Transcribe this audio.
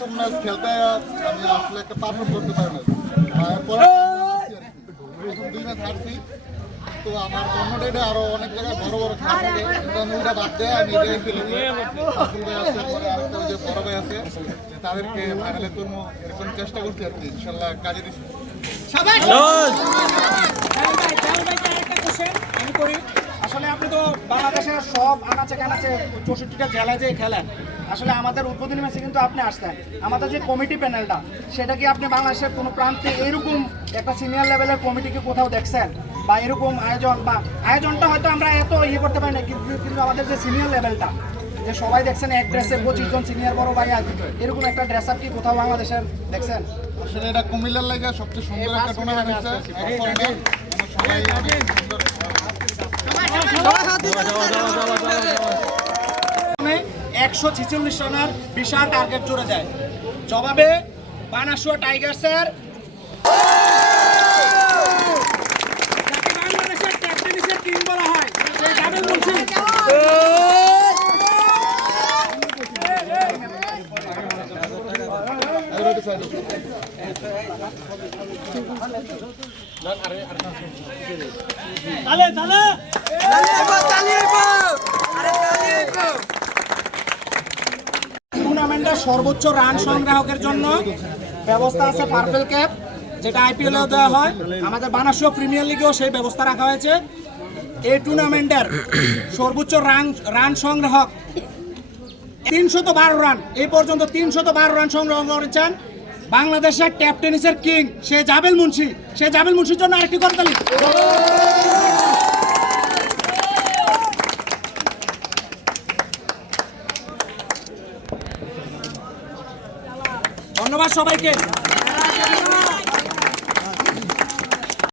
Match খেলতে আমি আসলে একটা পারফর্ম করতে পারি না। এরপরে প্রথম 2 ম্যাচ হারছি। তো আমার অন্য ডেটে আরো অনেক জায়গায় বড় বড় খেলা থাকে, কিন্তু আমি ওটা বাদ দিয়ে আমি এটাই খেলি। রাসেল ভাই আছে, পরে আরেকটা ওই যে বড় ভাই আছে, তাদেরকে ফাইনালে তুলবো এরকম চেষ্টা করছি আর কি। ইনশাল্লাহ কাজে দিচ্ছি। আমি করি আসলে আপনি তো বাংলাদেশের সব আনাচে কানাচে 64টা জেলায় যে খেলেন, আসলে আমাদের উদ্বোধনী ম্যাচে কিন্তু আপনি আসতেন। আমাদের যে কমিটি প্যানেলটা, সেটা কি আপনি বাংলাদেশের কোনো প্রান্তে এরকম একটা সিনিয়র লেভেলের কমিটিকে কোথাও দেখছেন? বা এরকম আয়োজন, বা আয়োজনটা হয়তো আমরা এত করতে পারি না, কিন্তু আমাদের যে সিনিয়র লেভেলটা, যে সবাই দেখছেন এক ড্রেসে 25 জন সিনিয়র বড় ভাই আছে, এরকম একটা ড্রেস আপ কি কোথাও বাংলাদেশের দেখছেন? আসলে এটা কুমিল্লার লাগে সবচেয়ে সুন্দর একটা টুর্নামেন্ট হচ্ছে। সবাই অনেক সুন্দর 146 রানের বিশাল টার্গেট জুড়ে যায়। জবাবে বানাসুয়া টাইগার্সের যাকে বাংলাদেশের ক্যাপ্টেনিসের কিং বলা হয়, সেই জাবেল মুন্সি টুর্নামেন্টের সর্বোচ্চ রান সংগ্রাহকের জন্য ব্যবস্থা আছে পার্পেল ক্যাপ, যেটা আইপিএলেও দেওয়া হয়। আমাদের বানাসুয়া প্রিমিয়ার লিগেও সেই ব্যবস্থা রাখা হয়েছে। এই টুর্নামেন্টের সর্বোচ্চ রান সংগ্রাহক 312 রান, এই পর্যন্ত 312 রান সংগ্রহ করেছেন বাংলাদেশের ক্যাপ্টেনিসের কিং, সে জাবেল মুন্সি। সে জাবেল মুন্সির জন্য আরেকটি করতালি। ধন্যবাদ সবাইকে।